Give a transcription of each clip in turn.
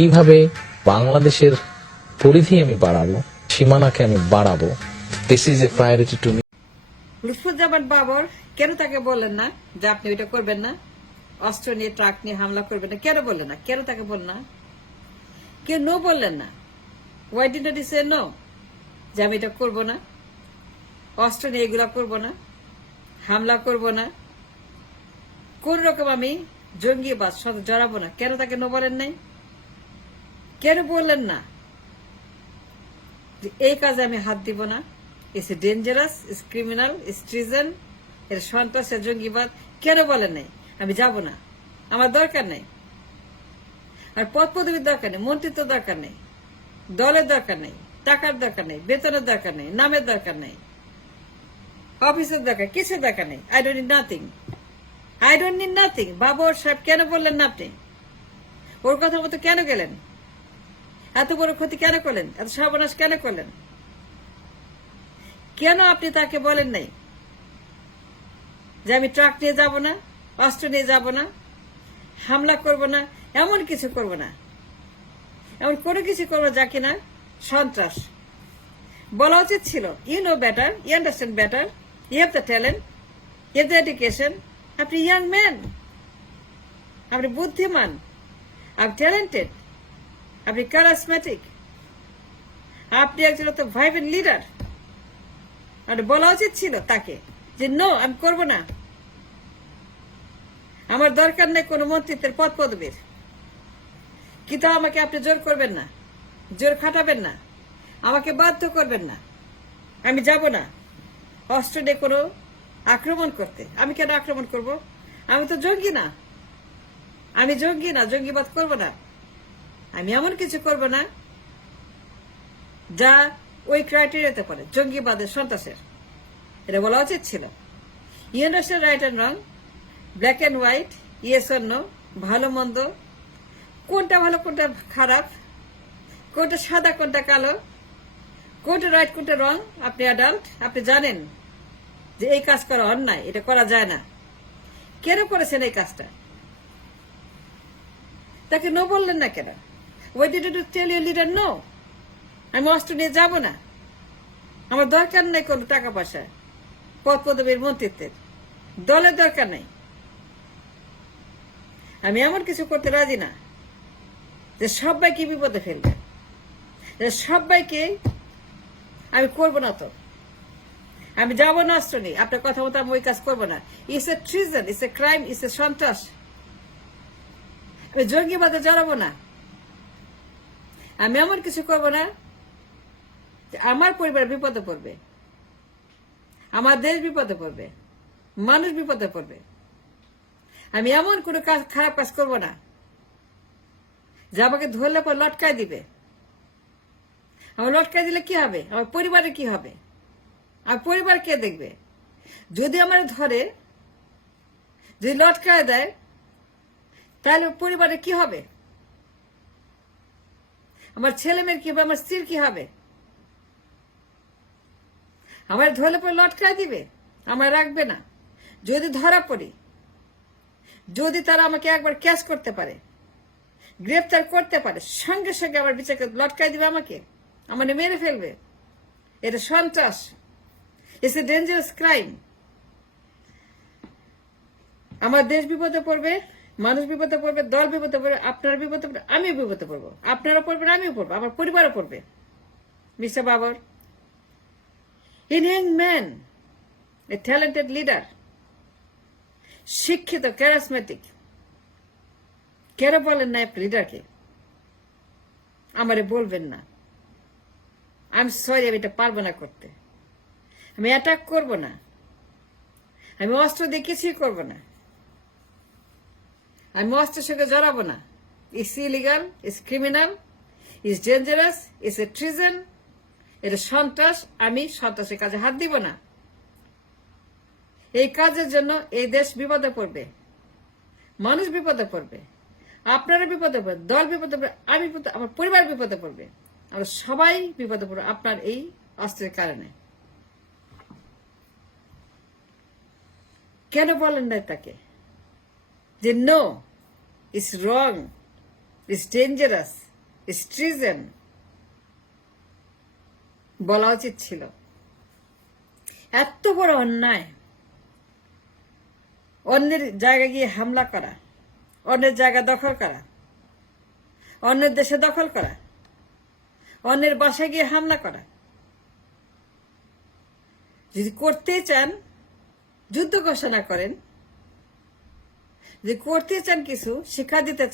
কিভাবে বাংলাদেশের পরিধি আমি বাড়াবো, সীমানাকে আমি বাড়াবো, this is a priority to me. Lutfozzaman Babar কেন তাকে বললেন না যে আপনি ওইটা করবেন না, অস্ত্র নিয়ে ট্রাক নিয়ে হামলা করবেন না? কেন বললেন না? কেন তাকে বললেন না? কেউ নো বললেন না? Why didn't you say no, যে আমি এটা করবো না, অস্ত্র নিয়ে এগুলা করবো না, হামলা করব না, কোন রকম আমি জঙ্গিবাদ সাথে জড়াবো না? কেন তাকে নো বলেন নাই? কেন বললেন না যে এই কাজে আমি হাত দিব না, it's dangerous, it's criminal, it's treason, এর সন্ত্রাস, এর জঙ্গিবাদ? কেন বলেন নাই আমি যাব না, আমার দরকার নেই, আর পদ পদবীর দরকার নেই, মন্ত্রিত্ব দরকার নেই, দলের দরকার নেই, টাকার দরকার নেই, বেতনের দরকার নেই, নামের দরকার নেই, অফিসের দরকার, কিসের দরকার নেই? I don't need nothing, I don't need nothing. Babar সাহেব কেন বললেন না আপনি? ওর কথা মতো কেন গেলেন? এত বড় ক্ষতি কেন করলেন? এত সর্বনাশ কেন করলেন? কেন আপনি তাকে বলেন নাই যে আমি ট্রাক নিয়ে যাব না, অস্ত্র নিয়ে যাব না, হামলা করব না, এমন কিছু করব না, এমন কোনো কিছু করবো যা কিনা সন্ত্রাস? বলা উচিত ছিল। You know better, you understand better, you have the talent, you have the education, আপনি ইয়াং ম্যান, আপনি বুদ্ধিমান, আপনি ট্যালেন্টেড, আপনি ক্যারিজম্যাটিক, আপনি একজন ভাইবেন্ট লিডার। আপনি বলা উচিত ছিল তাকে যে নো, আমি করব না, আমার দরকার নেই কোনো মন্ত্রিত্বের পদ পদবীর, কিন্তু আমাকে আপনি জোর করবেন না, জোর খাটাবেন না, আমাকে বাধ্য করবেন না, আমি যাব না অস্ত্র নিয়ে কোনো আক্রমণ করতে। আমি কেন আক্রমণ করব? আমি তো জঙ্গি না, আমি জঙ্গি না, জঙ্গিবাদ করব না, আমি এমন কিছু করব না যা ওই ক্রাইটেরিয়াতে পড়ে, জঙ্গিবাদের, সন্ত্রাসের। এটা বলা উচিত ছিল। You understand right and wrong, black and white, yes or no, ভালো মন্দ, কোনটা ভালো কোনটা খারাপ, কোনটা সাদা কোনটা কালো, কোনটা রাইট কোনটা রং। আপনি অ্যাডাল্ট, আপনি জানেন যে এই কাজ করা অন্যায়, এটা করা যায় না। কেন করেছেন এই কাজটা? তাকে নো বললেন না কেন? Why did you tell your leader no, আমি অস্ত্র নিয়ে যাব না, আমার দরকার নেই কোনো টাকা পয়সা, পদ পদবীর, মন্ত্রিত্বের, দলের দরকার নেই, আমি এমন কিছু করতে রাজি না যে সবাইকে বিপদে ফেলবে, সবাইকে আমি করব না, তো আমি যাব না অস্ত্র নেই, আপনার কথা মতো আমি ওই কাজ করবো না। It's a treason, it's a crime, it's a সন্ত্রাস। আমি জঙ্গিবাদে জড়াবো না, আমি এমন কিছু করব না যে আমার পরিবার বিপদে পড়বে, আমার দেশ বিপদে পড়বে, মানুষ বিপদে পড়বে। আমি এমন কোনো কাজ, খারাপ কাজ করব না যে আমাকে ধরলে পর লটকায় দিবে। আমার লটকায় দিলে কি হবে? আমার পরিবারে কি হবে? আমার পরিবার কে দেখবে? যদি আমার ধরে, যদি লটকায় দেয়, তাহলে পরিবারে কি হবে? আমার ছেলে মেয়ের কি হবে? আমার স্ত্রীর কি হবে? আমার ধরলে পরে লটকায় দিবে, আমার রাখবে না। যদি ধরা পড়ি, যদি তারা আমাকে একবার ক্যাচ করতে পারে, গ্রেফতার করতে পারে, সঙ্গে সঙ্গে আমার বিচারকে লটকায় দিবে, আমাকে আমাকে মেরে ফেলবে। এটা সন্ত্রাস, ইটস এ ডেঞ্জারাস ক্রাইম। আমার দেশ বিপদে পড়বে, মানুষ বিপদে পড়বে, দল বিপদে পড়বে, আপনার বিপদে পড়বে, আমিও বিপদে পড়বো, আপনারা পড়বেন, আমিও পড়বো, আমার পরিবারও পড়বে। Mister Babar, an young man, a talented leader, শিক্ষিত, ক্যারিজম্যাটিক, কেন বলেন না আপনি লিডারকে আমারে বলবেন না? আমি সরি, আমি এটা পারবো না করতে, আমি অ্যাটাক করবো না, আমি অস্ত্র দিয়ে কিছুই করবো না, আমি অস্ত্রের সঙ্গে জড়াবো না। It's illegal, it's criminal, it's dangerous, it's a treason, এটা সন্ত্রাস। আমি সন্ত্রাসের কাজে হাত দিব না। এই কাজের জন্য এই দেশ বিপদে পড়বে, মানুষ বিপদে পড়বে, আপনারা বিপদে পড়বে, দল বিপদে পড়বে, আমি আমার পরিবার বিপদে পড়বে, আমরা সবাই বিপদে পড়বে আপনার এই অস্ত্রের কারণে। কেন বলেন না তাকে যে no, it's wrong, it's dangerous, স্ট্রিজেন বলা উচিত ছিল। এত বড় অন্যায়, অন্যের জায়গায় গিয়ে হামলা করা, অন্যের জায়গা দখল করা, অন্যের দেশে দখল করা, অন্যের বাসায় গিয়ে হামলা করা। যদি করতে চান যুদ্ধ ঘোষণা করেন, যদি করতে চান কিছু শিক্ষা দিতে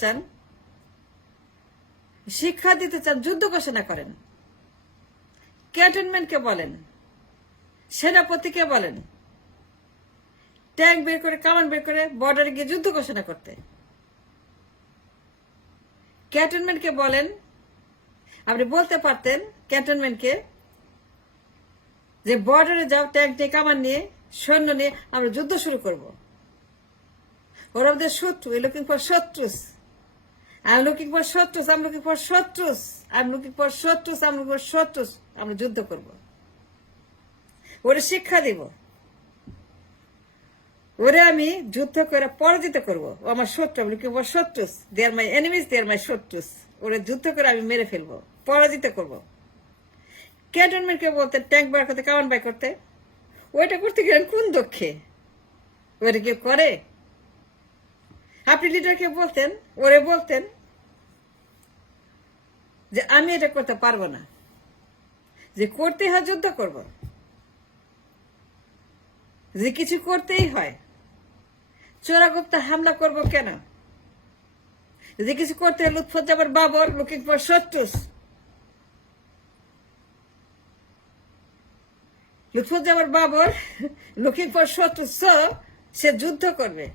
চান যুদ্ধ ঘোষণা করেন। ক্যান্টনমেন্টকে বলেন, সেনাপতিকে বলেন ট্যাঙ্ক বের করে, কামান বের করে বর্ডারে গিয়ে যুদ্ধ ঘোষণা করতে। ক্যান্টনমেন্টকে বলেন, আপনি বলতে পারতেন ক্যান্টনমেন্টকে যে বর্ডারে যাও, ট্যাঙ্ক নিয়ে, কামান নিয়ে, সৈন্য নিয়ে আমরা যুদ্ধ শুরু করব। ওরা আমাদের শত্রু, লুকিং ফর শত্রুস, I'm looking for শত্রুস, I'm looking for শত্রুস, I'm looking for শত্রুস, I'm looking for শত্রুস। আমরা যুদ্ধ করব, ওরে শিক্ষা দিব, ওরে আমি যুদ্ধ করে পরাজিত করব। ও আমার শত্রু, I'm looking for শত্রুস, they are my enemies, they are my শত্রুস। ওরে যুদ্ধ করে আমি মেরে ফেলবো, পরাজিত করব। ক্যান্টনমেন্টকে বলতে ট্যাঙ্ক বার করতে, কামান বাই করতে, ওইটা করতে গেলেন কোন দক্ষে? ওটা কেউ করে? আপনি লিডারকে বলতেন, ওরে বলতেন যে আমি এটা করতে পারবো না, যে করতে হয় যুদ্ধ করব, যে কিছু করতেই হয়, চোরাগুপ্তা হামলা করব কেন, যে কিছু করতে হয়, লুৎফুজ্জামান বাবর লুকিং ফর শত্রুস, লুৎফুজ্জামান বাবর লুকিং ফর শত্রুস, সে যুদ্ধ করবে।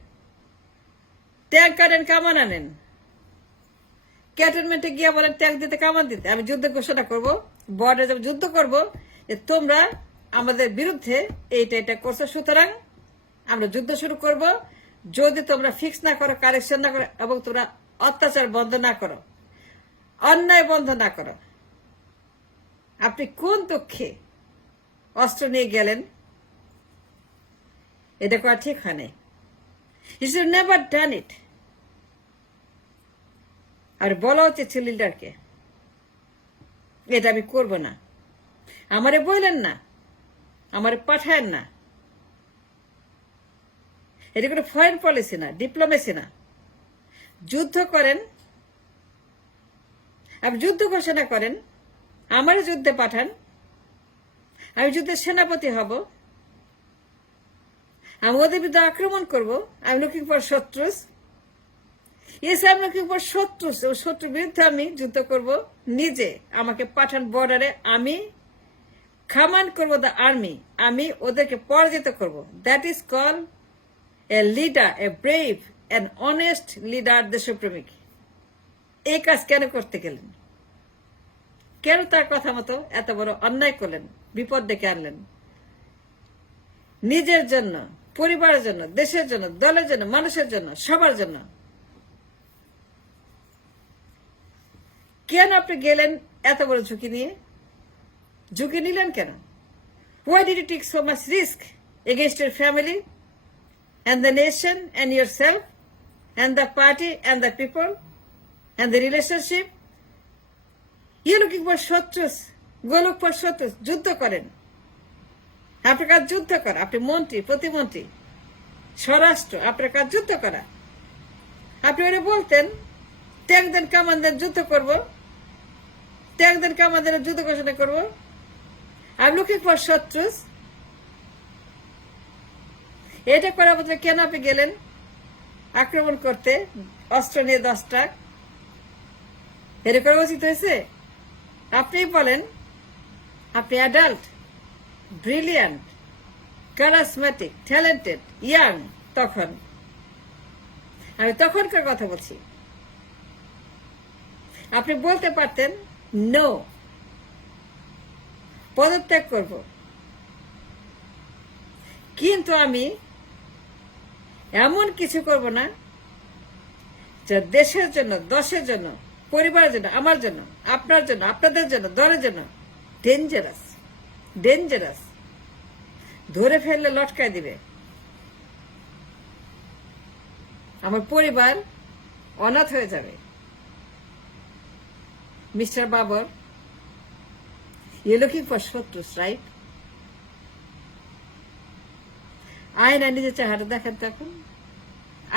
ট্যাঙ্ক আনেন, কামান আনেন, ক্যান্টনমেন্টে গিয়ে বলেন ট্যাঙ্ক দিতে, কামান দিতে, আমি যুদ্ধ ঘোষণা করব, বর্ডারে যাব, যুদ্ধ করব, তোমরা আমাদের বিরুদ্ধে এইটা এটা করছো, সুতরাং আমরা যুদ্ধ শুরু করব। যদি তোমরা ফিক্স না করো, কারেকশন না করো, এবং তোমরা অত্যাচার বন্ধ না করো, অন্যায় বন্ধ না করো। আপনি কোন দুঃখে অস্ত্র নিয়ে গেলেন? এটা করা ঠিক হয় নাই। You should never done it. আর বলা উচিত ছিল লিডারকে, এটা আমি করব না। আমারে বললেন না, আমারে পাঠায়েন না। এটা কোনো ফরেন পলিসি না, ডিপ্লোমেসি না। যুদ্ধ করেন, আপনি যুদ্ধ ঘোষণা করেন, আমারে যুদ্ধে পাঠান, আমি যুদ্ধের সেনাপতি হব, আমি ওদের বিরুদ্ধে আক্রমণ করবো। আই এম লুকিং ফর শত্রুস, yes I am looking for শত্রুস। শত্রুর বিরুদ্ধে আমি যুদ্ধ করব নিজে। আমাকে পাঠান বর্ডারে, আমি কামান্ড করবো দ্য আর্মি, আমি ওদেরকে পরাজিত করব। That is call a leader, A brave and honest leader, দেশপ্রেমিক। এই কাজ কেন করতে গেলেন? কেন তার কথা মতো এত বড় অন্যায় করলেন, বিপদ ডেকে আনলেন? নিজের জন্য, পরিবারের জন্য, দেশের জন্য, দলের জন্য, মানুষের জন্য, সবার জন্য। কেন আপনি গেলেন এত বড় ঝুঁকি নিয়ে? ঝুঁকি নিলেন কেন? Why did you take so much risk against your family and the nation and yourself and the party and the people and the relationship? You're looking for শত্রুস, go look for শত্রুস। যুদ্ধ করেন, আপনার কাজ যুদ্ধ করা। আপনি মন্ত্রী, প্রতিমন্ত্রী, স্বরাষ্ট্র, আপনার কাজ যুদ্ধ করা। আপনি ওরা বলতেন ট্যাঙ্ক দেন, কামান দেন, যুদ্ধ করব, ট্যাঙ্ক দেন, কামান দেন, যুদ্ধ ঘোষণা করব। আই এম লুকিং ফর শত্রুস। এটা করার বদলে কেন আপনি গেলেন আক্রমণ করতে, অস্ত্র নিয়ে 10 ট্রাক? এটা করা উচিত হয়েছে? আপনি বলেন আপনি অ্যাডাল্ট, ব্রিলিয়ান্ট, কারিজমেটিক, ট্যালেন্টেড, ইয়াং। তখন আমি তখনকার কথা বলছি। আপনি বলতে পারতেন নো, পদত্যাগ করব, কিন্তু আমি এমন কিছু করব না যা দেশের জন্য, দশের জন্য, পরিবারের জন্য, আমার জন্য, আপনার জন্য, আপনাদের জন্য, দলের জন্য ডেঞ্জারাস। ডেঞ্জারাস, ধরে ফেললে লটকায় দিবে। আমার পরিবার অনাথ হয়ে যাবে। Mr. Babur, you're looking for শত্রুস, right? আয়না নিজের চেহারা দেখেন তো এখন,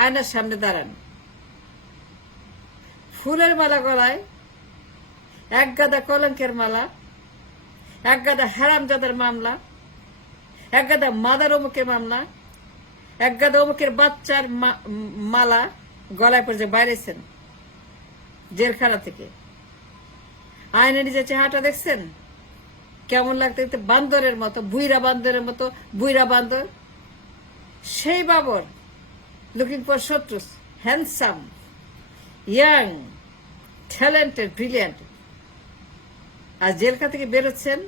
আয়নার সামনে দাঁড়ান, ফুলের মালা গলায়, এক গাদা কলঙ্কের মালা, এক গাদা হারামজাদার মামলা, এক গাদা মাদার অমুকের মামলা, এক গাদা অমুকের বাচ্চার মালা গলায় পড়ে বাইরেছেন জেলখানা থেকে। আয়না নিজের চেহারাটা দেখছেন কেমন লাগতে, বান্দরের মতো, বুইরা বান্দরের মতো, বুইরা বান্দর। সেই বাবর লুকিং ফর শত্রুস, হ্যান্ডসাম, ইয়াং, ট্যালেন্টেড, ব্রিলিয়ান্ট, আর জেলখানা থেকে বেরোচ্ছেন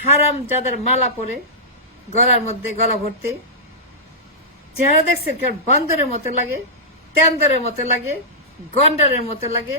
হারাম যাদের মালা পরে, গলার মধ্যে গলা ভর্তি। চেহারা দেখছেন কেমন বান্দরের মতো লাগে, তেন্দরের মতো লাগে, গন্ডারের মতো লাগে।